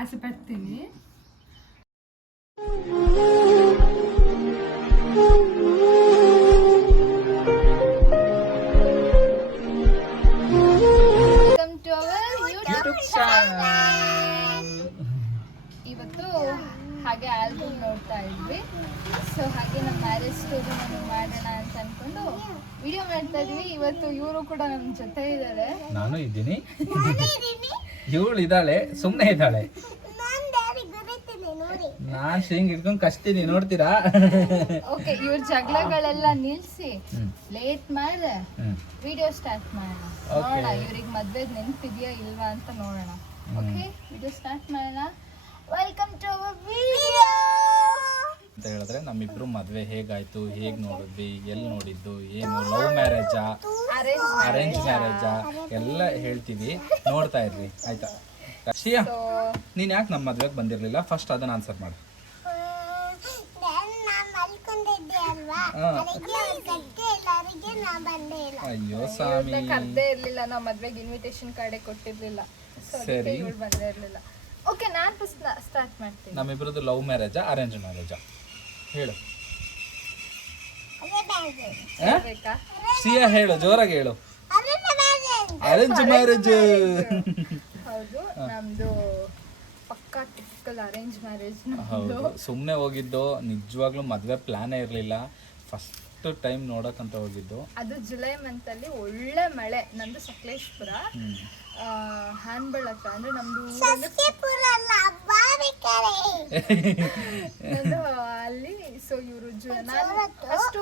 ಆಸೆ ಪಡ್ತೀನಿ. ಇವತ್ತು ಹಾಗೆ ಆಲ್ಬಮ್ ನೋಡ್ತಾ ಇದ್ವಿ. ಸೊ ಹಾಗೆ ನಮ್ಮ ಮ್ಯಾರೇಜ್ ಸ್ಟೋರಿ ಮಾಡೋಣ ಅಂತ ಅನ್ಕೊಂಡು ವಿಡಿಯೋ ಮಾಡ್ತಾ ಇದ್ವಿ. ಇವತ್ತು ಇವರು ಕೂಡ ನಮ್ಮ ಜೊತೆ ಇದ್ದಾರೆ. ನಾನು ಇದ್ದೀನಿ, ಇವಳು ಇದ್ದಾಳೆ, ಸುಮ್ಮನೆ ಇದ್ದಾಳೆ. ನಾನ್ ಹಿಂಗ್ ಇಟ್ಕೊಂಡ್ ಕಷ್ಟಿನಿ, ನೋಡ್ತೀರಾ? ಓಕೆ, ಇವ್ರ ಜಗಳಗಳೆಲ್ಲ ನಿಲ್ಸಿ ಲೇಟ್ ಮಾಡ್ದೆ ವಿಡಿಯೋ ಸ್ಟಾರ್ಟ್ ಮಾಡೋಣ. ನೋಡೋಣ ಇವ್ರಿಗೆ ಮದ್ವೆದ್ ನೆನ್ಪಿದ್ಯಾ ಇಲ್ವಾ ಅಂತ ನೋಡೋಣ. ಓಕೆ, ವಿಡಿಯೋ ಸ್ಟಾರ್ಟ್ ಮಾಡೋಣ. ವೆಲ್ಕಮ್ ಟು ಅವರ್ ವಿಡಿಯೋ ಅಂತ ಹೇಳಿದ್ರೆ ನಮ್ಮಿಬ್ರು ಮದ್ವೆ ಹೇಗಾಯ್ತು, ಹೇಗ್ ನೋಡಿದ್ವಿ, ಎಲ್ಲಿ ನೋಡಿದ್ದು, ಏನು ಲವ್ ಮ್ಯಾರೇಜಾ ಅರೇಂಜ್ ಮ್ಯಾರೇಜಾ ಎಲ್ಲ ಹೇಳ್ತೀವಿ, ನೋಡ್ತಾ ಇರ್ರಿ ಆಯ್ತಾ. ಶ್ರೀಯಾ, ನೀನ್ ಯಾಕೆ ನಮ್ಮ ಮದ್ವೆಗೆ ಬಂದಿರ್ಲಿಲ್ಲ? ಫಸ್ಟ್ ಅದನ್ನ ಆನ್ಸರ್ ಮಾಡು. ಅಯ್ಯೋ ಸ್ವಾಮಿ, ಕರ್ದೇ ಇರ್ಲಿಲ್ಲ, ನಾವು ಮದ್ವೆಗೆ ಇನ್ವಿಟೇಷನ್ ಕಾರ್ಡೇ ಕೊಟ್ಟಿರ್ಲಿಲ್ಲ. ಸರಿ, ಬಂದೇ ಇರ್ಲಿಲ್ಲ. ಓಕೆ, ನಾನು ಫಸ್ಟ್ ಸ್ಟಾರ್ಟ್ ಮಾಡ್ತೀನಿ. ನಮ್ಮಿಬ್ರದ್ದು ಲವ್ ಮ್ಯಾರೇಜಾ ಅರೇಂಜ್ ಮ್ಯಾರೇಜಾ ಹೇಳು. ಶ್ರೀಯಾ ಹೇಳು, ಜೋರಾಗಿ ಹೇಳು. Arrange marriage. ಹೌದು, ನಮ್ದು ಪಕ್ಕಾ ಟಿಪಿಕಲ್ ಅರೇಂಜ್ ಮ್ಯಾರೇಜ್. ಹೌದು, ಸುಮ್ಮನೆ ಹೋಗಿದ್ದು, ನಿಜವಾಗ್ಲೂ ಮದುವೆ ಪ್ಲಾನೇ ಇರಲಿಲ್ಲ. ಫಸ್ಟ್ ಟೈಮ್ ನೋಡಕ್ಕಂತ ಹೋಗಿದ್ದು. ಅದು ಜುಲೈ ಮಂತ್ ಅಲ್ಲಿ ಒಳ್ಳೆ ಮಳೆ. ನಂದು ಸಕಲೇಶ್ಪುರ, ಹ್ಯಾನ್ಬಳ್ ಹತ್ರ, ಅಂದ್ರೆ ನಮ್ದು ಅಲ್ಲಿ. ಸೊ ಇವರು ನಾನು ಫಸ್ಟು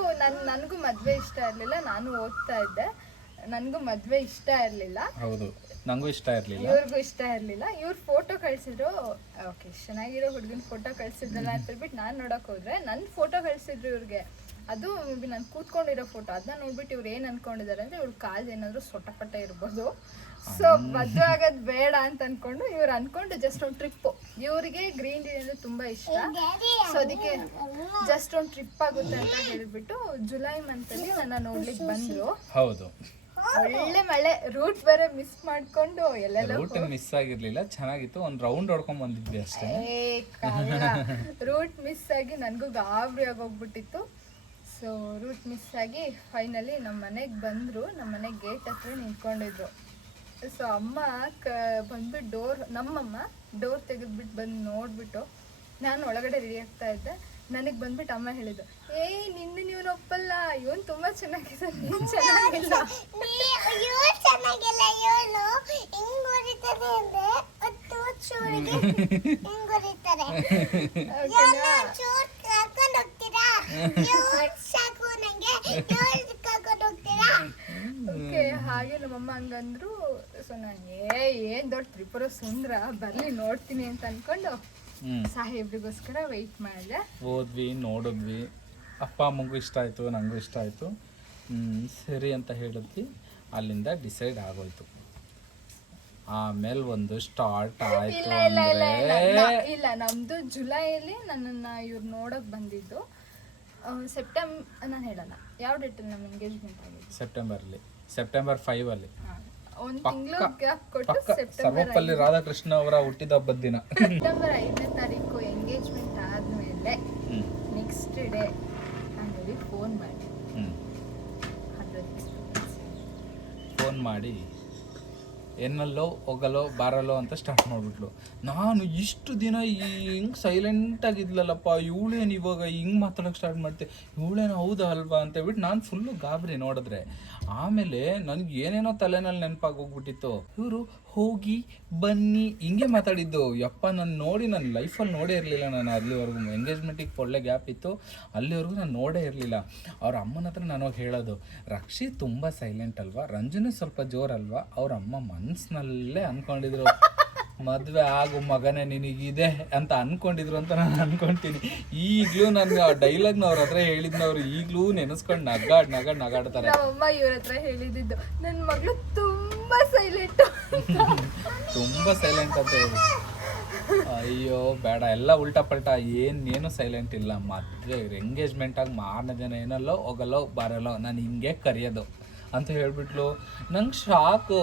ನನಗೂ ಮದ್ವೆ ಇಷ್ಟ ಇರ್ಲಿಲ್ಲ, ನಾನು ಓದ್ತಾ ಇದ್ದೆ, ನನಗೂ ಮದ್ವೆ ಇಷ್ಟ ಇರ್ಲಿಲ್ಲ. ಹೌದು, ನಂಗೂ ಇಷ್ಟ ಇರ್ಲಿಲ್ಲ, ಇವ್ರಿಗೂ ಇಷ್ಟ ಇರ್ಲಿಲ್ಲ. ಇವ್ರು ಫೋಟೋ ಕಳ್ಸಿದ್ರು, ಓಕೆ ಚೆನ್ನಾಗಿರೋ ಹುಡುಗನ ಫೋಟೋ ಕಳ್ಸಿದ್ರಲ್ಲ ಅಂತ ಹೇಳ್ಬಿಟ್ಟು ನಾನು ನೋಡಕ್ ಹೋದ್ರೆ ನನ್ನ ಫೋಟೋ ಕಳ್ಸಿದ್ರು ಇವ್ರಿಗೆ. ಅದು ಮೇ ಬಿ ನಾನು ಕೂತ್ಕೊಂಡಿರೋ ಫೋಟೋ. ಅದನ್ನ ನೋಡ್ಬಿಟ್ಟು ಇವ್ರು ಏನ್ ಅನ್ಕೊಂಡಿದ್ದಾರೆ ಅಂದ್ರೆ ಇವ್ರ ಕಾಲ್ ಏನಾದ್ರು ಸೊಟಪಟ ಇರ್ಬೋದು. ಸೊ ಮದ್ವೆ ಆಗೋದ್ ಬೇಡ ಅಂತ ಅನ್ಕೊಂಡು ಇವ್ರು ಅನ್ಕೊಂಡು ಜಸ್ಟ್ ಒಂದು ಟ್ರಿಪ್. ಇವ್ರಿಗೆ ಗ್ರೀನ್ ಟೀ ಅಂದ್ರೆ ತುಂಬಾ ಇಷ್ಟ. ಸೊ ಅದಕ್ಕೆ ಜಸ್ಟ್ ಒಂದು ಟ್ರಿಪ್ ಆಗುತ್ತೆ ಅಂತ ಹೇಳ್ಬಿಟ್ಟು ಜುಲೈ ಮಂತ್ ಅಲ್ಲಿ ನನ್ನ ನೋಡ್ಲಿಕ್ಕೆ ಬಂದ್ರು. ಹೌದು, ಒಳ್ಳೆ ಮಳೆ, ರೂಟ್ ಬೇರೆ ಮಿಸ್ ಮಾಡ್ಕೊಂಡು ಎಲ್ಲೆಲ್ಲ. ರೂಟ್ ಮಿಸ್ ಆಗಿರ್ಲಿಲ್ಲ, ಚೆನ್ನಾಗಿತ್ತು. ಒಂದ್ ರೌಂಡ್ ಹೊಡ್ಕೊಂಡ್ ಬಂದಿದ್ವಿ ಅಷ್ಟೇ. ರೂಟ್ ಮಿಸ್ ಆಗಿ ನನ್ಗೂ ಗಾಬರಿ ಆಗೋಗ್ಬಿಟ್ಟಿತ್ತು. ಸೊ ರೂಟ್ ಮಿಸ್ ಆಗಿ ಫೈನಲಿ ನಮ್ಮ ಮನೆಗೆ ಬಂದ್ರು. ನಮ್ಮ ಮನೆ ಗೇಟ್ ಹತ್ರ ನಿಂತ್ಕೊಂಡಿದ್ರು. ಸೊ ಅಮ್ಮ ಬಂದ್ಬಿಟ್ಟು ನಮ್ಮಮ್ಮ ಡೋರ್ ತೆಗೆದ್ಬಿಟ್ಟು ಬಂದು ನೋಡ್ಬಿಟ್ಟು, ನಾನು ಒಳಗಡೆ ರೆಡಿ ಆಗ್ತಾ ಇದ್ದೆ. ನನಗೆ ಬಂದ್ಬಿಟ್ಟು ಅಮ್ಮ ಹೇಳಿದ್ದು, ನಿನ್ನ ನೀವನ್ ಒಪ್ಪಲ್ಲ, ಇವನ್ ತುಂಬಾ ಚೆನ್ನಾಗಿದೆ, ನೀನ್ ಚೆನ್ನಾಗಿಲ್ಲ. ಹಾಗೆ ನಮ್ಮಮ್ಮ ಹಂಗಂದ್ರು. ಸೊ ನಾನು ಏನ್ ದೊಡ್ಡ ತ್ರಿಪುರ ಸುಂದ್ರ, ಬರ್ಲಿ ನೋಡ್ತೀನಿ ಅಂತ ಅನ್ಕೊಂಡು ಸಾಹೇಬ್ರಿಗೋಸ್ಕರ ವೆಯ್ಟ್ ಮಾಡಿದೆ. ಹೋದ್ವಿ, ನೋಡಿದ್ವಿ. ಅಪ್ಪ ಅಮ್ಮಂಗೂ ಇಷ್ಟ ಆಯ್ತು, ನಂಗೂ ಇಷ್ಟ ಆಯ್ತು. ಸರಿ ಅಂತ ಹೇಳಿದ್ವಿ. ಅಲ್ಲಿಂದ ಡಿಸೈಡ್ ಆಗೋಯ್ತು. ಆಮೇಲೆ ಒಂದು ಸ್ಟಾರ್ಟ್ ಆಯ್ತು. ಇಲ್ಲ, ನಮ್ದು ಜುಲೈಯಲ್ಲಿ ನನ್ನನ್ನ ಇವ್ರು ನೋಡಕ್ ಬಂದಿದ್ದು. ಸೆಪ್ಟೆಂಬರ್ ನಾನು ಹೇಳಲ್ಲ ಯಾವ ಡೇಟಲ್ಲಿ ನಮ್ಮ ಎಂಗೇಜ್ಮೆಂಟ್ ಆಗಿದ್ದು. ಸೆಪ್ಟೆಂಬರ್ 5 ಅಲ್ಲಿ. ಒಂದು ತಿಂಗಳು ಗ್ಯಾಪ್ ಕೊಟ್ಟು ಸರ್ವಪಲ್ಲಿ ರಾಧಾಕೃಷ್ಣ ಅವರ ಹುಟ್ಟಿದ ಹಬ್ಬದ ದಿನ ಸೆಪ್ಟೆಂಬರ್ 5ನೇ ತಾರೀಕು ಎಂಗೇಜ್ಮೆಂಟ್ ಆದ್ಮೇಲೆ ನೆಕ್ಸ್ಟ್ ಡೇ ನಾನು ಫೋನ್ ಮಾಡಿ ಎನ್ನಲ್ಲೋ ಹೋಗಲೋ ಬಾರಲ್ಲೋ ಅಂತ ಸ್ಟಾರ್ಟ್ ಮಾಡಿಬಿಟ್ಲು. ನಾನು ಇಷ್ಟು ದಿನ ಹಿಂಗೆ ಸೈಲೆಂಟಾಗಿದ್ಲಲ್ಲಪ್ಪ, ಇವಳೇನು ಇವಾಗ ಹಿಂಗೆ ಮಾತಾಡೋಕೆ ಸ್ಟಾರ್ಟ್ ಮಾಡ್ತೆ, ಇವಳೇನು ಹೌದಾ ಅಲ್ವಾ ಅಂತ ಹೇಳ್ಬಿಟ್ಟು ನಾನು ಫುಲ್ಲು ಗಾಬರಿ ನೋಡಿದ್ರೆ. ಆಮೇಲೆ ನನಗೆ ಏನೇನೋ ತಲೆನಲ್ಲಿ ನೆನಪಾಗಿ ಹೋಗ್ಬಿಟ್ಟಿತ್ತು. ಇವರು ಹೋಗಿ ಬನ್ನಿ ಹಿಂಗೆ ಮಾತಾಡಿದ್ದು. ಯಪ್ಪ, ನಾನು ನೋಡಿ ನನ್ನ ಲೈಫಲ್ಲಿ ನೋಡೇ ಇರಲಿಲ್ಲ. ನಾನು ಅಲ್ಲಿವರೆಗೂ ಎಂಗೇಜ್ಮೆಂಟಿಗೆ ಒಳ್ಳೆ ಗ್ಯಾಪ್ ಇತ್ತು, ಅಲ್ಲಿವರೆಗೂ ನಾನು ನೋಡೇ ಇರಲಿಲ್ಲ. ಅವ್ರ ಅಮ್ಮನ ಹತ್ರ ನಾನು ಹೋಗಿ ಹೇಳೋದು, ರಕ್ಷಿ ತುಂಬ ಸೈಲೆಂಟ್ ಅಲ್ವಾ, ರಂಜನು ಸ್ವಲ್ಪ ಜೋರಲ್ವಾ. ಅವ್ರ ಅಮ್ಮ ಮನಸ್ಸಿನಲ್ಲೇ ಅಂದ್ಕೊಂಡಿದ್ರು, ಮದುವೆ ಆಗು ಮಗನೇ ನಿನಗಿದೆ ಅಂತ ಅನ್ಕೊಂಡಿದ್ರು ಅಂತ ನಾನು ಅನ್ಕೊಂತೀನಿ. ಈಗಲೂ ನಾನು ಆ ಡೈಲಾಗ್ನ ಅವ್ರ ಹತ್ರ ಹೇಳಿದ್ನವ್ರು ಈಗಲೂ ನೆನೆಸ್ಕೊಂಡು ನಗಾಡ್ತಾರೆ. ನಮ್ಮಮ್ಮ ಇವ್ರ ಹತ್ರ ಹೇಳಿದ್ದು, ನನ್ನ ಮಗಳು ತುಂಬಾ ಸೈಲೆಂಟ್ ಅಂತ ಹೇಳಿ. ಅಯ್ಯೋ ಬೇಡ, ಎಲ್ಲ ಉಲ್ಟಾ ಪಲ್ಟಾ, ಏನು ಸೈಲೆಂಟ್ ಇಲ್ಲ. ಮದುವೆ ಎಂಗೇಜ್ಮೆಂಟ್ ಆಗಿ ಮಾರನೇ ದಿನ ಏನಲ್ಲೋ ಹೋಗಲ್ಲೋ ಬಾರಲ್ಲೋ ನಾನು ಹಿಂಗೆ ಕರೆಯೋದು ಅಂತ ಹೇಳ್ಬಿಟ್ಲು. ನಂಗೆ ಶಾಕು.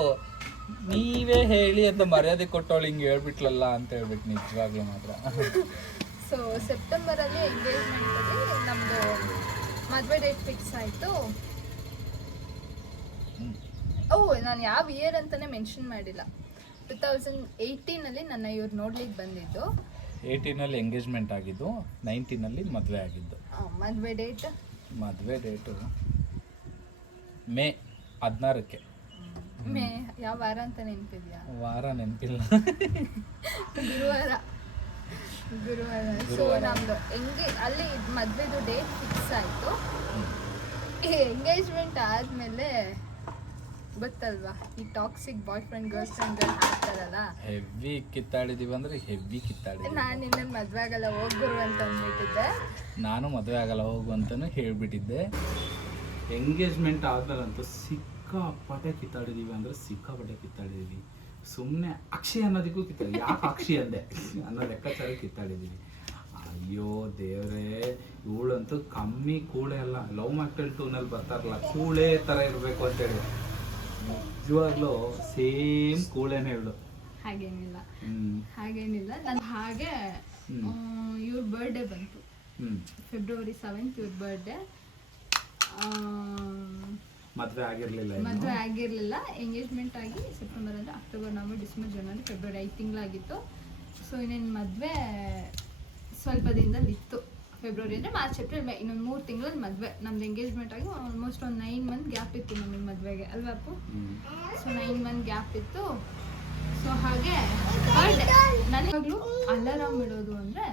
ನೀವೇ ಹೇಳಿ ಅಂತ ಮರ್ಯಾದೆ ಕೊಟ್ಟವಳು ಹಿಂಗೆ ಹೇಳ್ಬಿಟ್ಲಲ್ಲ ಅಂತ ಹೇಳ್ಬಿಟ್ಟು ನಿಜವಾಗ್ಲೂ ಮಾತ್ರ. ಸೊ ಸೆಪ್ಟೆಂಬರಲ್ಲಿ ಎಂಗೇಜ್ಮೆಂಟಲ್ಲಿ ನಮ್ಮದು ಮದುವೆ ಡೇಟ್ ಫಿಕ್ಸ್ ಆಯಿತು. ನಾನು ಯಾವ ಇಯರ್ ಅಂತಲೇ ಮೆನ್ಷನ್ ಮಾಡಿಲ್ಲ. 2018 ನನ್ನ ಇವ್ರು ನೋಡ್ಲಿಕ್ಕೆ ಬಂದಿದ್ದು. 18 ಎಂಗೇಜ್ಮೆಂಟ್ ಆಗಿದ್ದು, 19 ಮದುವೆ ಆಗಿದ್ದು. ಮದುವೆ ಡೇಟು ಮೇ 16. ಮೇ ಯಾವ ವಾರ ಅಂತ ನೆನಪಿದ್ಯಾ? ವಾರ ನೆನಪಿಲ್ಲ. ಗುರುವಾರ. ಸೊ ನಮ್ದು ಅಲ್ಲಿ ಮದುವೆದು ಡೇಟ್ ಫಿಕ್ಸ್ ಆಯಿತು. ಎಂಗೇಜ್ಮೆಂಟ್ ಆದಮೇಲೆ ಗೊತ್ತಲ್ವಾ ಈ toxic boy friend girl friend ಆಗ್ತಾರಲ್ಲ, heavy ಕಿತ್ತಾಡಿದೀವಿ ಅಂದ್ರೆ ಹೆವಿ ಕಿತ್ತಾಡಿದ್ವಿ. ನಾನು ಇನ್ನೇನು ಮದುವೆ ಆಗಲ್ಲ ಹೋಗ್ಗುರು ಅಂತ ಅಂದ್ಬಿಟ್ಟಿದ್ದೆ. ನಾನು ಮದುವೆ ಆಗಲ್ಲ ಹೋಗು ಅಂತಲೂ ಹೇಳ್ಬಿಟ್ಟಿದ್ದೆ. ಎಂಗೇಜ್ಮೆಂಟ್ ಆದ್ಮೇಲಂತೂ ಸಿಕ್ಕಾಪಟ್ಟೆ ಕಿತ್ತಾಡಿದೀವಿ ಅಂದ್ರೆ ಸಿಕ್ಕಾಪಟ್ಟೆ ಕಿತ್ತಾಡಿದೀವಿ. ಸುಮ್ಮನೆ ಅಕ್ಷಯ್ ಅನ್ನೋದಕ್ಕೂ ಕಿತ್ತಾಡಿ, ಯಾಕೆ ಅಕ್ಷಯ್ ಅಂದೆ ಅನ್ನೋ ಲೆಕ್ಕಾಚಾರ ಕಿತ್ತಾಡಿದೀವಿ. ಅಯ್ಯೋ ದೇವ್ರೇ, ಇವಳಂತೂ ಕಮ್ಮಿ ಕೂಳೆ ಅಲ್ಲ. ಲವ್ ಮ್ಯಾಕ್ಟೆಲ್ 2 ಬರ್ತಾರಲ್ಲ ಕೂಳೆ ಥರ ಇರಬೇಕು ಅಂತೇಳಿ, ನಿಜವಾಗ್ಲೂ ಸೇಮ್ ಕೂಳೆನೇ ಹೇಳು. ಹಾಗೇನಿಲ್ಲ ನಾನು ಹಾಗೆ ಇವ್ರ ಬರ್ಡೇ ಬಂತು February 7th ಇವ್ರ ಬರ್ಡೇ. ಮದುವೆ ಆಗಿರಲಿಲ್ಲ. ಎಂಗೇಜ್ಮೆಂಟ್ ಆಗಿ ಸೆಪ್ಟೆಂಬರ್ ಅಂದರೆ ಅಕ್ಟೋಬರ್, ನವಂಬರ್, ಡಿಸೆಂಬರ್, ಜನವರಿ, ಫೆಬ್ರವರಿ 5 ತಿಂಗಳಾಗಿತ್ತು. ಸೊ ಇನ್ನೇನು ಮದುವೆ ಸ್ವಲ್ಪ ದಿನದಲ್ಲಿ ಇತ್ತು. ಫೆಬ್ರವರಿ ಅಂದರೆ ಮಾರ್ಚ್, ಏಪ್ರಿಲ್, ಮೇ, ಇನ್ನೊಂದು 3 ತಿಂಗಳಲ್ಲಿ ಮದುವೆ. ನಮ್ದು ಎಂಗೇಜ್ಮೆಂಟ್ ಆಗಿ ಆಲ್ಮೋಸ್ಟ್ ಒಂದು 9 ಮಂತ್ ಗ್ಯಾಪ್ ಇತ್ತು ನಮಗೆ ಮದುವೆಗೆ, ಅಲ್ವಾ ಅಪ್ಪು? ಸೊ 9 ಮಂತ್ ಗ್ಯಾಪ್ ಇತ್ತು. ಸೊ ಹಾಗೆ ಬರ್ಡೇ ನನಗಾಗ್ಲೂ ಅಲಾರಾಮ್ ಇಡೋದು ಅಂದರೆ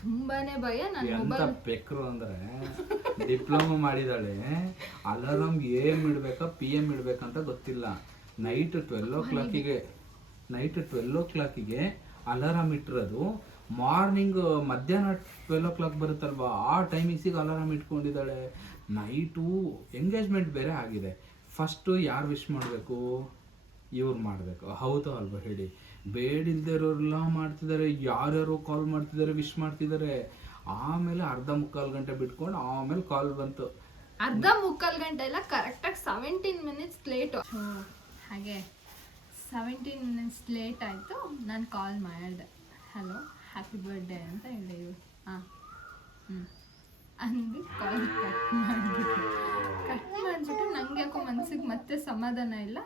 ತುಂಬಾನೇ ಭಯ. ನನ್ನ ಪೆಕ್ರು ಅಂದ್ರೆ ಡಿಪ್ಲೊಮಾ ಮಾಡಿದಾಳೆ, ಅಲಾರಾಮ್ AM ಇಡ್ಬೇಕಾ PM ಇಡ್ಬೇಕಂತ ಗೊತ್ತಿಲ್ಲ. Night 12 o'clock alarm ಇಟ್ಟಿರೋದು. ಮಾರ್ನಿಂಗ್ ಮಧ್ಯಾಹ್ನ 12 o'clock ಬರುತ್ತಲ್ವಾ, ಆ ಟೈಮಿಂಗ್ಸಿಗೆ ಅಲಾರಾಮ್ ಇಟ್ಕೊಂಡಿದ್ದಾಳೆ. ನೈಟು ಎಂಗೇಜ್ಮೆಂಟ್ ಬೇರೆ ಆಗಿದೆ. ಫಸ್ಟು ಯಾರು ವಿಶ್ ಮಾಡಬೇಕು? ಇವ್ರು ಮಾಡಬೇಕು, ಹೌದು ಅಲ್ವಾ ಹೇಳಿ? ಬೇಡಿಲ್ದೇ ಇರೋರೆಲ್ಲ ಮಾಡ್ತಿದ್ದಾರೆ, ಯಾರ್ಯಾರೋ ಕಾಲ್ ಮಾಡ್ತಿದ್ದಾರೆ, ವಿಶ್ ಮಾಡ್ತಿದ್ದಾರೆ. ಆಮೇಲೆ ಅರ್ಧ ಮುಕ್ಕಾಲು ಗಂಟೆ ಬಿಟ್ಕೊಂಡು ಆಮೇಲೆ ಕಾಲ್ ಬಂತು. ಅರ್ಧ ಮುಕ್ಕಾಲು ಗಂಟೆ ಇಲ್ಲ, ಕರೆಕ್ಟಾಗಿ 17 minutes ಲೇಟು. ಹಾಗೆ 17 minutes ಲೇಟ್ ಆಯಿತು. ನಾನು ಕಾಲ್ ಮಾಡಿದೆ, ಹಲೋ ಹ್ಯಾಪಿ ಬರ್ಡೇ ಅಂತ ಹೇಳಿದೆ. ಇವ್ರು ಅಂದು ಕಾಲ್ ಕಟ್ ಮಾಡಿಬಿಟ್ಟು ನಂಗೆ ಯಾಕೋ ಮನಸ್ಸಿಗೆ ಮತ್ತೆ ಸಮಾಧಾನ ಇಲ್ಲ.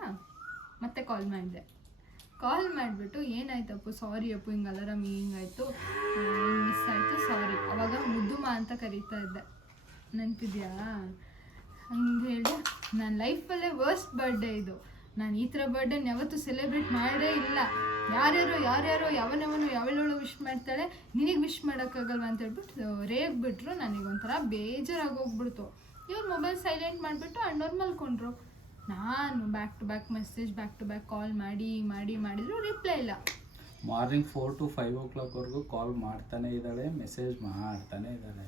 ಮತ್ತೆ ಕಾಲ್ ಮಾಡಿಬಿಟ್ಟು ಏನಾಯ್ತಪ್ಪು, ಸಾರಿ ಅಪ್ಪು, ಹಿಂಗೆ ಅಲಾರಾಮ್ ಹಿಂಗಾಯ್ತು, ಮಿಸ್ ಆಯಿತು, ಸಾರಿ. ಅವಾಗ ಮುದ್ದುಮಾ ಅಂತ ಕರೀತಾ ಇದ್ದೆ, ನೆನಪಿದ್ಯಾ? ಹಂಗೆ ಹೇಳಿ ನನ್ನ ಲೈಫಲ್ಲೇ ವರ್ಸ್ಟ್ ಬರ್ಡೇ ಇದು. ನಾನು ಈ ಥರ ಬರ್ಡೇನ ಯಾವತ್ತೂ ಸೆಲೆಬ್ರೇಟ್ ಮಾಡೇ ಇಲ್ಲ. ಯಾರ್ಯಾರೋ ಯಾವಳು ವಿಶ್ ಮಾಡ್ತಾಳೆ, ನಿನಗೆ ವಿಶ್ ಮಾಡೋಕ್ಕಾಗಲ್ವ ಅಂತ ಹೇಳ್ಬಿಟ್ಟು ರೇಗ್ಬಿಟ್ರು. ನನಗೊಂಥರ ಬೇಜಾರಾಗೋಗ್ಬಿಡ್ತು. ಇವ್ರು ಮೊಬೈಲ್ ಸೈಲೆಂಟ್ ಮಾಡಿಬಿಟ್ಟು ಅಣ್ಣವ್ರು ಮಲ್ಕೊಂಡ್ರು. ನಾನು back to back message, back to back call ಮಾಡಿದ್ರು, ರಿಪ್ಲೈ ಇಲ್ಲ. ಮಾರ್ನಿಂಗ್ 4 to 5 o'clockವರೆಗೂ ಕಾಲ್ ಮಾಡ್ತಾನೆ ಇದ್ದಾಳೆ, ಮೆಸೇಜ್ ಮಾಡ್ತಾನೆ ಇದ್ದಾಳೆ.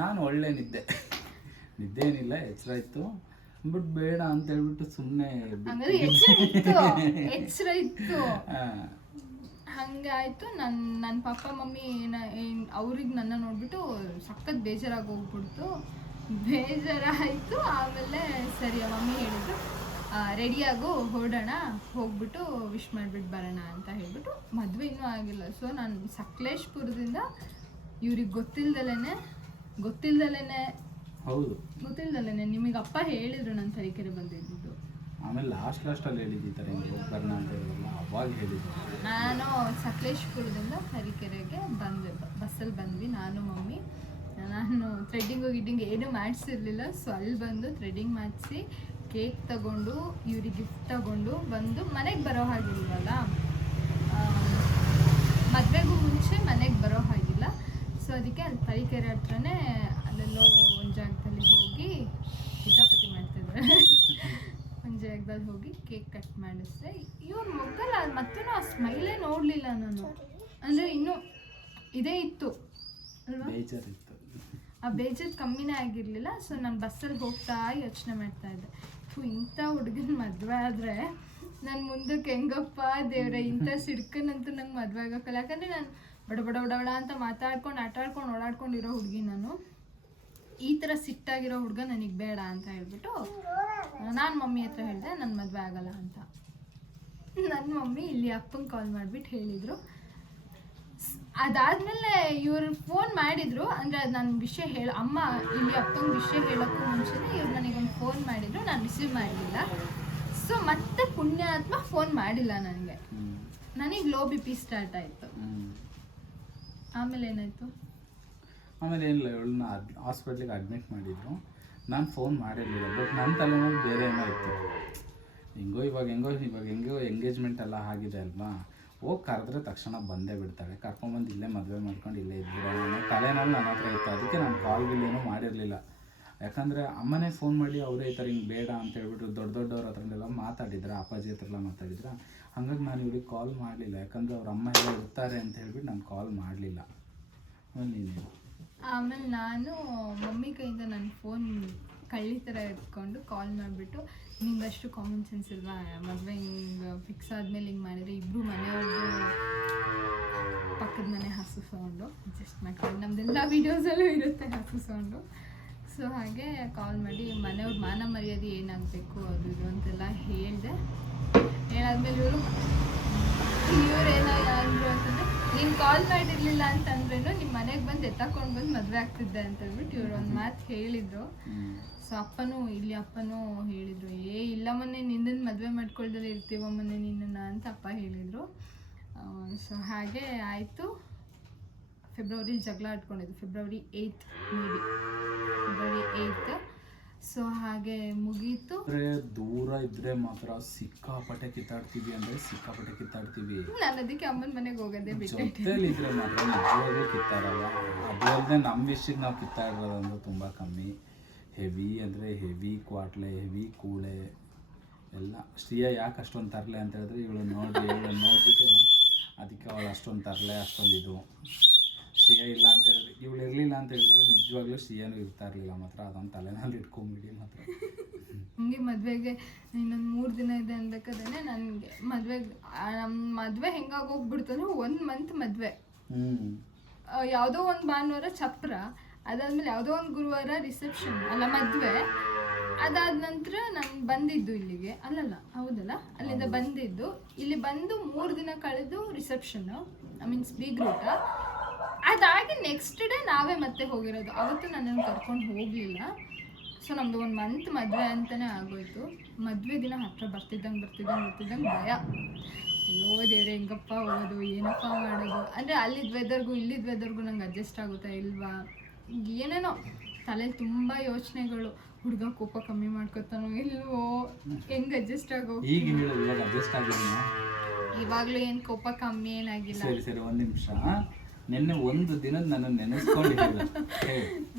ನಾನು ಒಳ್ಳೆ ನಿದ್ದೇನಿಲ್ಲ, ಎಚ್ಚರ ಇತ್ತು. ಬಟ್ ಬೇಡ ಅಂತ ಹೇಳ್ಬಿಟ್ಟು ಸುಮ್ಮನೆ ಎಚ್ಚರ ಇತ್ತು. ಹಂಗಾಯ್ತು. ನನ್ನ ಪಾಪ ಮಮ್ಮಿ ಅವ್ರಿಗೆ ನನ್ನ ನೋಡ್ಬಿಟ್ಟು ಸಖತ್ ಬೇಜಾರಾಗಿ ಹೋಗ್ಬಿಡ್ತು. ಬೇಜಾರಾಯಿತು. ಆಮೇಲೆ ಸರಿ ಮಮ್ಮಿ ಹೇಳಿದ್ರು, ರೆಡಿಯಾಗು ಹೊರಡೋಣ, ಹೋಗ್ಬಿಟ್ಟು ವಿಶ್ ಮಾಡಿಬಿಟ್ಟು ಬರೋಣ ಅಂತ ಹೇಳ್ಬಿಟ್ಟು. ಮದುವೆ ಇನ್ನೂ ಆಗಿಲ್ಲ. ಸೊ ನಾನು ಸಕಲೇಶ್ಪುರದಿಂದ ಇವ್ರಿಗೆ ಗೊತ್ತಿಲ್ದಲೇ ನಿಮಗೆ ಅಪ್ಪ ಹೇಳಿದ್ರು ನಾನು ತರೀಕೆರೆ ಬಂದಿದ್ದು. ಆಮೇಲೆ ಲಾಸ್ಟಲ್ಲಿ ಹೇಳಿದ್ದು ಈ ಥರ ಬರೋಣ ಅಂತ ಹೇಳಿದ್ರಲ್ಲ, ಅವಾಗ ಹೇಳಿದ್ದು. ನಾನು ಸಕಲೇಶ್ಪುರದಿಂದ ತರೀಕೆರೆಗೆ ಬಂದೆ, ಬಸ್ಸಲ್ಲಿ ಬಂದ್ವಿ ನಾನು ಮಮ್ಮಿ. ನಾನು ಥ್ರೆಡ್ಡಿಂಗ್ ಏನೂ ಮಾಡಿಸಿರ್ಲಿಲ್ಲ. ಸೊ ಅಲ್ಲಿ ಬಂದು ಥ್ರೆಡ್ಡಿಂಗ್ ಮಾಡಿಸಿ, ಕೇಕ್ ತಗೊಂಡು, ಇವ್ರಿಗೆ ಗಿಫ್ಟ್ ತಗೊಂಡು ಬಂದು ಮನೆಗೆ ಬರೋ ಹಾಗಿಲ್ವಲ್ಲ, ಮದುವೆಗೂ ಮುಂಚೆ ಮನೆಗೆ ಬರೋ ಹಾಗಿಲ್ಲ. ಸೊ ಅದಕ್ಕೆ ಅಲ್ಲಿ ತರೀಕೆರೆ ಹತ್ರನೇ ಅಲ್ಲೆಲ್ಲೋ ಒಂದು ಜಾಗದಲ್ಲಿ ಹೋಗಿ ಕಿತಾಪತಿ ಮಾಡ್ತಿದ್ರೆ ಒಂದು ಜಾಗದಲ್ಲಿ ಹೋಗಿ ಕೇಕ್ ಕಟ್ ಮಾಡಿಸಿದೆ. ಇವ್ರ ಮುಖಲ್ಲ ಮತ್ತೂ ಆ ಸ್ಮೈಲೇ ನೋಡಲಿಲ್ಲ ನಾನು. ಅಂದರೆ ಇನ್ನೂ ಇದೇ ಇತ್ತು ಅಲ್ವಾ, ಆ ಬೇಜಾರು ಕಮ್ಮಿನೇ ಆಗಿರಲಿಲ್ಲ. ಸೊ ನಾನು ಬಸ್ಸಲ್ಲಿ ಹೋಗ್ತಾ ಯೋಚನೆ ಮಾಡ್ತಾ ಇದ್ದೆ, ಇಂಥ ಹುಡುಗನ ಮದುವೆ ಆದರೆ ನಾನು ಮುಂದಕ್ಕೆ ಹೆಂಗಪ್ಪ ದೇವ್ರೆ, ಇಂಥ ಸಿಡ್ಕನಂತೂ ನಂಗೆ ಮದುವೆ ಆಗೋಕ್ಕಲ್ಲ. ಯಾಕಂದರೆ ನಾನು ಬಡ ಅಂತ ಮಾತಾಡ್ಕೊಂಡು ಆಟಾಡ್ಕೊಂಡು ಓಡಾಡ್ಕೊಂಡಿರೋ ಹುಡುಗಿ ನಾನು. ಈ ಥರ ಸಿಟ್ಟಾಗಿರೋ ಹುಡುಗ ನನಗೆ ಬೇಡ ಅಂತ ಹೇಳ್ಬಿಟ್ಟು ನಾನು ಮಮ್ಮಿ ಹತ್ರ ಹೇಳಿದೆ, ನನ್ನ ಮದುವೆ ಆಗಲ್ಲ ಅಂತ. ನನ್ನ ಮಮ್ಮಿ ಇಲ್ಲಿ ಅಪ್ಪಂಗೆ ಕಾಲ್ ಮಾಡಿಬಿಟ್ಟು ಹೇಳಿದರು. ಅದಾದಮೇಲೆ ಇವ್ರು ಫೋನ್ ಮಾಡಿದರು, ಅಂದರೆ ಅದು ನನ್ನ ವಿಷಯ ಅಮ್ಮ ಇಲ್ಲಿ ಅಪ್ಪಂಗೆ ವಿಷಯ ಹೇಳೋಕ್ಕೂ ಮುಂಚೆನೇ ಇವ್ರು ನನಗೊಂದು ಫೋನ್ ಮಾಡಿದರು, ನಾನು ರಿಸೀವ್ ಮಾಡಲಿಲ್ಲ. ಸೊ ಮತ್ತೆ ಪುಣ್ಯಾತ್ಮ ಫೋನ್ ಮಾಡಿಲ್ಲ ನನಗೆ. ನನಗೆ ಲೋ ಬಿ ಪಿ ಸ್ಟಾರ್ಟ್ ಆಯಿತು. ಆಮೇಲೆ ಏನಾಯಿತು? ಆಮೇಲೆ ಏನಿಲ್ಲ, ಇವಳನ್ನ ಹಾಸ್ಪಿಟ್ಲಿಗೆ ಅಡ್ಮಿಟ್ ಮಾಡಿದ್ರು. ನಾನು ಫೋನ್ ಮಾಡಿರಲಿಲ್ಲ, ಬಟ್ ನನ್ನ ತಲೆನಲ್ಲಿ ಬೇರೆ ಏನೋ ಇತ್ತು. ಹೆಂಗೋ ಎಂಗೇಜ್ಮೆಂಟ್ ಎಲ್ಲ ಆಗಿದೆ ಅಲ್ವಾ, ಹೋಗಿ ಕರೆದ್ರೆ ತಕ್ಷಣ ಬಂದೇ ಬಿಡ್ತಾಳೆ, ಕರ್ಕೊಂಬಂದು ಇಲ್ಲೇ ಮದುವೆ ಮಾಡ್ಕೊಂಡು ಇಲ್ಲೇ ಇದ್ಬಿಡ ಅನ್ನೋ ತಲೆನಲ್ಲಿ ನನ್ನ ಹತ್ರ ಇತ್ತು. ಅದಕ್ಕೆ ನಾನು ಕಾಲ್ಗಳೇನೂ ಮಾಡಿರಲಿಲ್ಲ. ಯಾಕಂದರೆ ಅಮ್ಮನೇ ಫೋನ್ ಮಾಡಿ ಅವರೇ ಈ ಥರ ಹಿಂಗೆ ಬೇಡ ಅಂತ ಹೇಳ್ಬಿಟ್ಟು ದೊಡ್ಡವ್ರ ಹತ್ರನೆಲ್ಲ ಮಾತಾಡಿದ್ರೆ, ಅಪ್ಪಾಜಿ ಹತ್ರ ಎಲ್ಲ ಮಾತಾಡಿದ್ರೆ. ಹಾಗಾಗಿ ನಾನು ಇವ್ರಿಗೆ ಕಾಲ್ ಮಾಡಲಿಲ್ಲ, ಯಾಕಂದರೆ ಅವ್ರ ಅಮ್ಮ ಎಲ್ಲ ಇರ್ತಾರೆ ಅಂತ ಹೇಳ್ಬಿಟ್ಟು ನಾನು ಕಾಲ್ ಮಾಡಲಿಲ್ಲ. ಆಮೇಲೆ ನಾನು ಮಮ್ಮಿ ಕೈಯಿಂದ ನನ್ನ ಫೋನ್ ಕಳ್ಳಿ ಥರ ಎತ್ಕೊಂಡು ಕಾಲ್ ಮಾಡಿಬಿಟ್ಟು, ನಿಂಗಷ್ಟು ಕಾಮನ್ ಸೆನ್ಸ್ ಇಲ್ವಾ, ಮದುವೆ ಹಿಂಗೆ ಫಿಕ್ಸ್ ಆದಮೇಲೆ ಹಿಂಗೆ ಮಾಡಿದರೆ ಇಬ್ಬರು ಮನೆಯವ್ರದ್ದು ಪಕ್ಕದ ಮನೆ ಹಸು ಸೌಂಡು ಅಡ್ಜಸ್ಟ್ ಮಾಡ್ಕೊಂಡು, ನಮ್ಮದೆಲ್ಲ ವೀಡಿಯೋಸಲ್ಲೂ ಇರುತ್ತೆ ಹಸು ಸೌಂಡು. ಸೊ ಹಾಗೆ ಕಾಲ್ ಮಾಡಿ ಮನೆಯವ್ರ ಮಾನ ಮರ್ಯಾದೆ ಏನಾಗಬೇಕು ಅದು ಇದು ಅಂತೆಲ್ಲ ಹೇಳಿದೆ. ಹೇಳಾದ್ಮೇಲೆ ಇವ್ರು ಏನಾದ್ರು ಅಂತಂದರೆ, ನೀನು ಕಾಲ್ ಮಾಡಿರಲಿಲ್ಲ ಅಂತಂದ್ರೇನು ನಿಮ್ಮ ಮನೆಗೆ ಬಂದು ಎತ್ತಕೊಂಡು ಬಂದು ಮದುವೆ ಆಗ್ತಿದ್ದೆ ಅಂತ ಹೇಳ್ಬಿಟ್ಟು ಇವ್ರು ಒಂದು ಮಾತು ಹೇಳಿದರು. ಸೊ ಅಪ್ಪನೂ ಹೇಳಿದರು, ಇಲ್ಲ ಮೊನ್ನೆ ನಿನ್ನನ್ನು ಮದುವೆ ಮಾಡ್ಕೊಳ್ದಲ್ಲೇ ಇರ್ತೀವ ಮೊನ್ನೆ ನಿನ್ನನ್ನು ಅಂತ ಅಪ್ಪ ಹೇಳಿದರು. ಸೊ ಹಾಗೆ ಆಯಿತು. ಫೆಬ್ರವರಿ ಜಗಳ ಆಡ್ಕೊಂಡಿದ್ದು, ಫೆಬ್ರವರಿ 8 ಮೇಬಿ, ಫೆಬ್ರವರಿ 8. ಸೊ ಹಾಗೆ ಮುಗೀತು. ದೂರ ಇದ್ರೆ ಮಾತ್ರ ಸಿಕ್ಕಾಪಟ್ಟೆ ಕಿತ್ತಾಡ್ತೀವಿ, ಅಂದರೆ ಸಿಕ್ಕಾಪಟ್ಟೆ ಕಿತ್ತಾಡ್ತೀವಿ. ನಾನು ಅದಕ್ಕೆ ಅಮ್ಮನ ಮನೆಗೆ ಹೋಗೋದೇ ಬಿಟ್ಟು, ಜೊತೆಲಿ ಇದ್ರೆ ಮಾತ್ರ ನಿಜವಾಗ್ಲೂ ಕಿತ್ತಾಡಲ್ಲ. ಅದು ಅಲ್ಲದೆ ನಮ್ಮ ವಿಷಯಕ್ಕೆ ನಾವು ಕಿತ್ತಾಡಿರೋದಂದ್ರೆ ತುಂಬ ಕಮ್ಮಿ. ಹೆವಿ ಅಂದರೆ ಹೆವಿ ಕ್ವಾಟ್ಲೆ, ಹೆವಿ ಕೂಳೆ ಎಲ್ಲ. ಶ್ರೀಯಾ ಯಾಕೆ ಅಷ್ಟೊಂದು ತರಲೆ ಅಂತ ಹೇಳಿದ್ರೆ, ಇವಳನ್ನ ನೋಡಿಬಿಟ್ಟು ಅದಕ್ಕೆ ಅವಳು ಅಷ್ಟೊಂದು ತರಲೆ, ಅಷ್ಟೊಂದು ಇದು. ಶ್ರೀಯಾ ಇಲ್ಲ ಅಂತ ಹೇಳಿದ್ರೆ, ಇವಳು ಇರಲಿಲ್ಲ ಅಂತ ಹೇಳಿದ್ರೆ ನಿಜವಾಗ್ಲೂ ಶ್ರೀಯಾನು ಇರ್ತಾ ಇರಲಿಲ್ಲ. ಮಾತ್ರ ಅದೊಂದು ತಲೆನಲ್ಲಿ ಇಟ್ಕೊಂಬಿಡಿ ಮಾತ್ರ. ಹಂಗೆ ಮದುವೆಗೆ ಇನ್ನೊಂದು 3 ದಿನ ಇದೆ ಅನ್ಬೇಕಾದ್ರೆ ನನಗೆ ನಮ್ಮ ಮದುವೆ ಹೆಂಗಾಗಿ ಹೋಗ್ಬಿಡ್ತು ಅಂದರೆ 1 ಮಂತ್ ಮದುವೆ. ಯಾವುದೋ ಒಂದು ಭಾನುವಾರ ಚಪ್ರ, ಅದಾದಮೇಲೆ ಯಾವುದೋ ಒಂದು ಗುರುವಾರ ರಿಸೆಪ್ಷನ್ ಅಲ್ಲ ಮದುವೆ. ಅದಾದ ನಂತರ ನಾನು ಬಂದಿದ್ದು ಇಲ್ಲಿಗೆ, ಹೌದಲ್ಲ ಅಲ್ಲಿಂದ ಬಂದಿದ್ದು, ಇಲ್ಲಿ ಬಂದು 3 ದಿನ ಕಳೆದು ರಿಸೆಪ್ಷನ್ನು, ಮೀನ್ಸ್ ಬೀಗ್ರೂಟ. ಅದಾಗಿ ನೆಕ್ಸ್ಟ್ ಡೇ ನಾವೇ ಮತ್ತೆ ಹೋಗಿರೋದು. ಅವತ್ತು ನನ್ನನ್ನು ಕರ್ಕೊಂಡು ಹೋಗಲಿಲ್ಲ. ಸೊ ನಮ್ಮದು 1 ಮಂತ್ ಮದುವೆ ಅಂತಲೇ ಆಗೋಯ್ತು. ಮದುವೆ ದಿನ ಹತ್ರ ಬರ್ತಿದ್ದಂಗೆ ಭಯ. ಅಯ್ಯೋ ದೇವ್ರೆ, ಹೆಂಗಪ್ಪ ಹೋಗೋದು, ಏನಪ್ಪ ಮಾಡೋದು, ಅಂದರೆ ಅಲ್ಲಿದ್ದ ವೆದರ್ಗೂ ನಂಗೆ ಅಡ್ಜಸ್ಟ್ ಆಗುತ್ತಾ ಇಲ್ವಾ, ಏನೇನೋ ತಲೆಯಲ್ಲಿ ತುಂಬ ಯೋಚನೆಗಳು. ಹುಡುಗ ಕೋಪ ಕಮ್ಮಿ ಮಾಡ್ಕೊತಾನೋ ಇಲ್ವೋ, ಹೆಂಗೆ ಅಡ್ಜಸ್ಟ್ ಆಗೋ. ಇವಾಗಲೂ ಏನು ಕೋಪ ಕಮ್ಮಿ ಏನಾಗಿಲ್ಲ. ಸರಿ ಒಂದು ನಿಮಿಷ, ನೆನ್ನೆ ಒಂದು ದಿನ ನನ್ನ ನೆನೆಸ್ಕೊಂಡಿಲ್ಲ.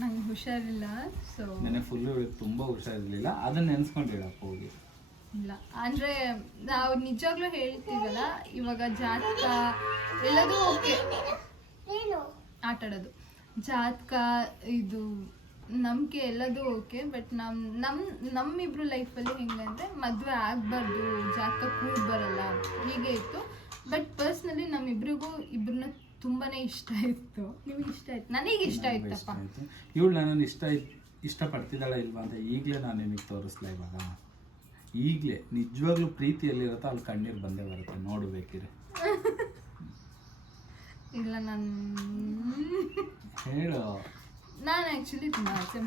ನಂಗೆ ಹುಷಾರಿಲ್ಲ. ಸೊ ನೆನ್ನೆ ಫುಲ್ಲು ತುಂಬ ಹುಷಾರಿರಲಿಲ್ಲ, ಅದನ್ನ ನೆನೆಸ್ಕೊಂಡಿರಪ್ಪ ಹೋಗಿ. ಇಲ್ಲ ಅಂದರೆ ನಾವು ನಿಜವಾಗ್ಲೂ ಹೇಳ್ತೀವಲ್ಲ, ಇವಾಗ ಜಾತಕ ಎಲ್ಲದೂ ಓಕೆ, ಆಟಾಡೋದು ಜಾತಕ ಇದು ನಂಬಿಕೆ ಎಲ್ಲದೂ ಓಕೆ. ಬಟ್ ನಮ್ಮಿಬ್ರು ಲೈಫಲ್ಲಿ ಹೆಂಗಂದರೆ ಮದುವೆ ಆಗಬಾರ್ದು, ಜಾತಕ ಕೂಡ ಬರಲ್ಲ, ಹೀಗೆ ಇತ್ತು. ಬಟ್ ಪರ್ಸ್ನಲಿ ನಮ್ಮಿಬ್ರಿಗೂ ಇಬ್ಬರನ್ನ ತುಂಬಾ ಇಷ್ಟ ಇತ್ತು. ನಿಮಗೆ ಇಷ್ಟ ಆಯ್ತು, ನನಗೆ ಇಷ್ಟ ಆಯ್ತಪ್ಪ. ಇವಳು ನನ್ನನ್ನು ಇಷ್ಟಪಡ್ತಿದ್ದಾಳ ಇಲ್ವಾ ಅಂತ ಈಗಲೇ ನಾನು ನಿಮಗೆ ತೋರಿಸ್ಲಾ. ಇವಾಗ ಈಗಲೇ ನಿಜವಾಗ್ಲೂ ಪ್ರೀತಿಯಲ್ಲಿರುತ್ತೋ ಅಲ್ಲಿ ಕಣ್ಣೀರು ಬಂದೇ ಬರುತ್ತೆ, ನೋಡಬೇಕಿದ್ರೆ. ಇಲ್ಲ ನಾನು ಹೇಳು, ನಾನು ಆ್ಯಕ್ಚುಲಿ ತುಂಬ ಆಸೆ.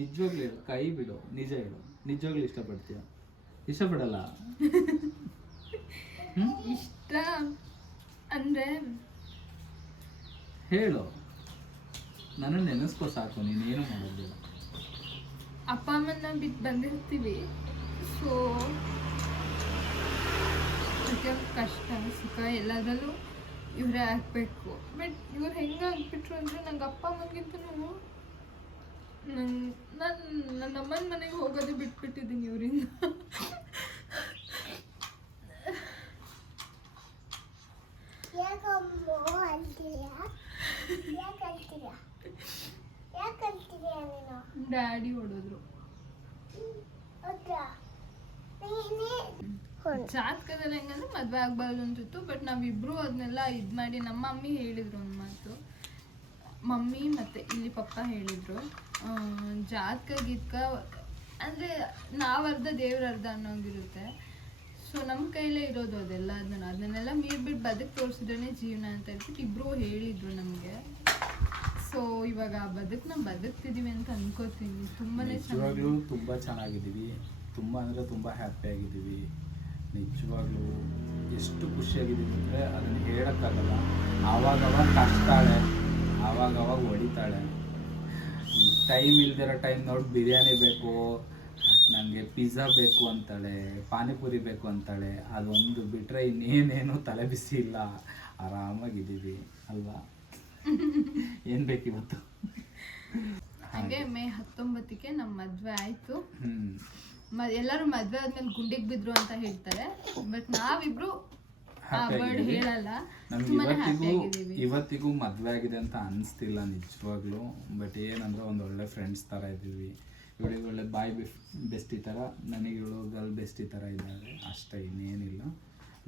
ನಿಜವಾಗ್ಲೂ ಕೈ ಬಿಡು, ನಿಜ ಹೇಳು, ನಿಜವಾಗ್ಲೂ ಇಷ್ಟಪಡ್ತೀಯ? ಇಷ್ಟಪಡಲ್ಲ? ಇಷ್ಟ ಅಂದರೆ ಹೇಳು, ನಾನು ನೆನೆಸ್ಕೋ ಸಾಕು, ನೀನೇನು ಮಾಡೋದಿಲ್ಲ. ಅಪ್ಪ ಅಮ್ಮನ ಬಿಟ್ಟು ಬಂದಿರ್ತೀವಿ. ಸೊ ಕಷ್ಟ ಸುಖ ಎಲ್ಲದರಲ್ಲೂ ಇವರೇ ಆಗಬೇಕು. ಬಟ್ ಇವ್ರು ಹೆಂಗೆ ಆಗ್ಬಿಟ್ರು ಅಂದರೆ, ನಂಗೆ ಅಪ್ಪ ಅಮ್ಮನಿಗಿಂತ ನನ್ನ ಅಮ್ಮನ ಮನೆಗೆ ಹೋಗೋದೇ ಬಿಟ್ಬಿಟ್ಟಿದ್ದೀನಿ ಇವರಿಂದ. ಡ್ಯಾಡಿ ಹೊಡೋದ್ರು. ಜಾತಕದಲ್ಲಿ ಹೆಂಗಂದ್ರೆ ಮದ್ವೆ ಆಗ್ಬಾರ್ದು ಅಂತಿತ್ತು. ಬಟ್ ನಾವಿಬ್ರು ಅದನ್ನೆಲ್ಲ ಇದ್ ಮಾಡಿ ನಮ್ಮ ಮಮ್ಮಿ ಹೇಳಿದ್ರು ಒಂದು ಮಾತು, ಮಮ್ಮಿ ಮತ್ತೆ ಇಲ್ಲಿ ಪಪ್ಪ ಹೇಳಿದ್ರು, ಜಾತಕ ಗೀತ್ಕ ಅಂದ್ರೆ ನಾವರ್ಧ ದೇವ್ರರ್ಧ ಅನ್ನೋಂಗಿರುತ್ತೆ. ಸೊ ನಮ್ಮ ಕೈಲೇ ಇರೋದು ಅದೆಲ್ಲ, ಅದನ್ನೆಲ್ಲ ಮೀರ್ಬಿಟ್ಟು ಬದುಕು ತೋರಿಸಿದ್ರೆ ಜೀವನ ಅಂತ ಹೇಳ್ಬಿಟ್ಟು ಇಬ್ರು ಹೇಳಿದ್ರು ನಮಗೆ. ಸೊ ಇವಾಗ ಆ ಬದುಕನ್ನ ಬದುಕ್ತಿದೀವಿ ಅಂತ ಅನ್ಕೋತೀನಿ. ತುಂಬಾನೇ ನಿಜವಾಗ್ಲೂ ತುಂಬ ಚೆನ್ನಾಗಿದ್ದೀವಿ, ತುಂಬ ಅಂದರೆ ತುಂಬ ಹ್ಯಾಪಿ ಆಗಿದ್ದೀವಿ. ನಿಜವಾಗ್ಲೂ ಎಷ್ಟು ಖುಷಿಯಾಗಿದ್ದೀವಿ ಅಂದರೆ ಅದನ್ನು ಹೇಳೋಕ್ಕಾಗಲ್ಲ. ಆವಾಗವಾಗ ಕಷ್ಟಾಳೆ, ಆವಾಗವಾಗ ಹೊಡಿತಾಳೆ. ಟೈಮ್ ಇಲ್ದಿರೋ ಟೈಮ್ ನೋಡಿ ಬಿರಿಯಾನಿ ಬೇಕು, ನನಗೆ ಪಿಜ್ಜಾ ಬೇಕು ಅಂತಾಳೆ, ಪಾನಿಪುರಿ ಬೇಕು ಅಂತಾಳೆ. ಅದೊಂದು ಬಿಟ್ಟರೆ ಇನ್ನೇನೇನು ತಲೆ ಬಿಸಿ ಇಲ್ಲ, ಆರಾಮಾಗಿದ್ದೀವಿ ಅಲ್ವಾ? ಏನು ಬೇಕಿವತ್ತು? ಹಾಗೆ ಮೇ 19ಕ್ಕೆ ನಮ್ಮ ಮದುವೆ ಆಯಿತು. ಎಲ್ಲರೂ ಮದುವೆ ಆದ್ಮೇಲೆ ಗುಂಡಿಗೆ ಬಿದ್ರು ಅಂತ ಹೇಳ್ತಾರೆ, ಬಟ್ ನಾವಿಬ್ರು ಆ ವರ್ಡ್ ಹೇಳಲ್ಲ. ತುಂಬಾನೇ ಹ್ಯಾಪಿ ಆಗಿದ್ದೀವಿ. ಇವತ್ತಿಗೂ ಮದುವೆ ಆಗಿದೆ ಅಂತ ಅನಿಸ್ತಿಲ್ಲ ನಿಜವಾಗ್ಲೂ. ಬಟ್ ಏನಂದ್ರೆ ಒಂದು ಒಳ್ಳೆ ಫ್ರೆಂಡ್ಸ್ ಥರ ಇದ್ದೀವಿ. ಇವಳಿಗೆ ಒಳ್ಳೆ ಬಾಯ್ ಬೆಸ್ಟಿ ಥರ, ನನಗೆ ಇವಳು ಗರ್ಲ್ ಬೆಸ್ಟಿ ಥರ ಇದ್ದಾರೆ ಅಷ್ಟೇ, ಇನ್ನೇನಿಲ್ಲ.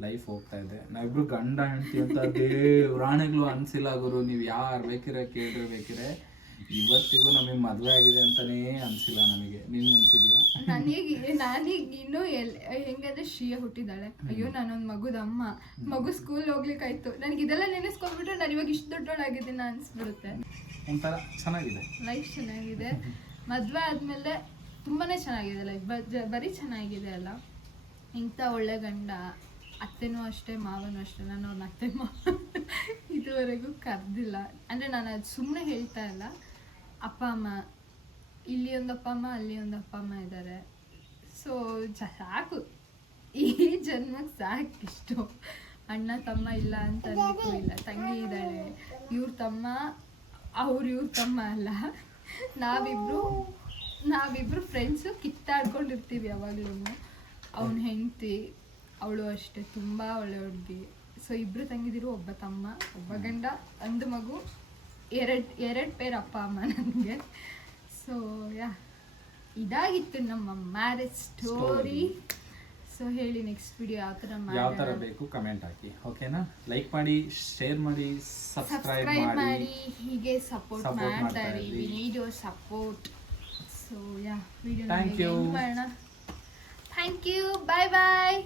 ಲೈಫ್ ಹೋಗ್ತಾ ಇದೆ. ನಾವಿಬ್ರು ಗಂಡ ಹೆಂಡ್ತಿ ಅಂತ ದೇವ್ರಾಣೆಗಳು ಅನಿಸಿಲ್ಲ ಗುರು. ನೀವು ಯಾರು ಬೇಕಿರ ಕೇಳಿರ್ಬೇಕಿರೆ, ಇವತ್ತಿಗೂ ನಮಗೆ ಮದುವೆ ಆಗಿದೆ ಅಂತಾನೇ ಅನಿಸಿಲ್ಲ ನಮಗೆ. ನಿಮ್ಗೆ ಅನಿಸಿದ್ಯಾ? ನಾನೀಗ ಇನ್ನೂ ಹೆಂಗಂದ್ರೆ ಶ್ರೀಯ ಹುಟ್ಟಿದಾಳೆ, ಅಯ್ಯೋ ನಾನೊಂದು ಮಗುದ ಅಮ್ಮ, ಮಗು ಸ್ಕೂಲ್ ಹೋಗ್ಲಿಕ್ಕಾಯ್ತು, ನನಗೆ ಇದೆಲ್ಲ ನೆನೆಸ್ಕೊಂಡ್ಬಿಟ್ರೆ ನಾನು ಇವಾಗ ಇಷ್ಟು ದೊಡ್ಡೋಳಾಗಿದ್ದೀನಿ ಅನ್ಸ್ಬಿಡುತ್ತೆ. ಒಂಥರ ಚೆನ್ನಾಗಿದೆ ಲೈಫ್, ಚೆನ್ನಾಗಿದೆ. ಮದುವೆ ಆದಮೇಲೆ ತುಂಬಾನೇ ಚೆನ್ನಾಗಿದೆ ಲೈಫ್, ಬರೀ ಚೆನ್ನಾಗಿದೆ ಅಲ್ಲ. ಇಂಥ ಒಳ್ಳೆ ಗಂಡ, ಅತ್ತೆನೂ ಅಷ್ಟೇ ಮಾವನೂ ಅಷ್ಟೇ. ನಾನು ಅವ್ರನ್ನ ಅತ್ತೆ ಮಾವ ಇದುವರೆಗೂ ಕರೆದಿಲ್ಲ. ಅಂದರೆ ನಾನು ಅದು ಸುಮ್ಮನೆ ಹೇಳ್ತಾ ಇಲ್ಲ. ಅಪ್ಪ ಅಮ್ಮ, ಇಲ್ಲಿ ಒಂದು ಅಪ್ಪ ಅಮ್ಮ, ಅಲ್ಲಿ ಒಂದು ಅಪ್ಪ ಅಮ್ಮ ಇದ್ದಾರೆ. ಸೊ ಸಾಕು, ಈ ಜನ್ಮಕ್ಕೆ ಸಾಕಿಷ್ಟು. ಅಣ್ಣ ತಮ್ಮ ಇಲ್ಲ ಅಂತ ಅನ್ಲಿಕ್ಕೂ ಇಲ್ಲ, ತಂಗಿ ಇದ್ದಾಳೆ, ಇವ್ರ ತಮ್ಮ ಇವ್ರ ತಮ್ಮ ಅಲ್ಲ. ನಾವಿಬ್ರು ಫ್ರೆಂಡ್ಸು, ಕಿತ್ತಾಡ್ಕೊಂಡಿರ್ತೀವಿ ಯಾವಾಗ್ಲೂ. ಅವನ ಹೆಂಡತಿ, ಅವಳು ಅಷ್ಟೇ ತುಂಬ ಒಳ್ಳೆ ಹುಡುಗಿ. ಸೊ ಇಬ್ರು ತಂಗಿದಿರು, ಒಬ್ಬ ತಮ್ಮ, ಒಬ್ಬ ಗಂಡ, ಒಂದು ಮಗು, ಎರಡು ಪೇರ್ ಅಪ್ಪ ಅಮ್ಮ ನನಗೆ. ಸೊ ಇದಾಗಿತ್ತು ನಮ್ಮ ಮ್ಯಾರೇಜ್ ಸ್ಟೋರಿ. ಸೊ ಹೇಳಿ ನೆಕ್ಸ್ಟ್ ವಿಡಿಯೋ ಯಾವ ಥರ ಬೇಕು ಕಮೆಂಟ್ ಹಾಕಿ, ಓಕೆನಾ? ಲೈಕ್ ಮಾಡಿ, ಶೇರ್ ಮಾಡಿ, ಸಬ್ಸ್ಕ್ರೈಬ್ ಮಾಡಿ. ಹೀಗೆ ಸಪೋರ್ಟ್ ಮಾಡ್ತಾ ಇರಿ. We need your support. So video thank you. Thank you, bye bye.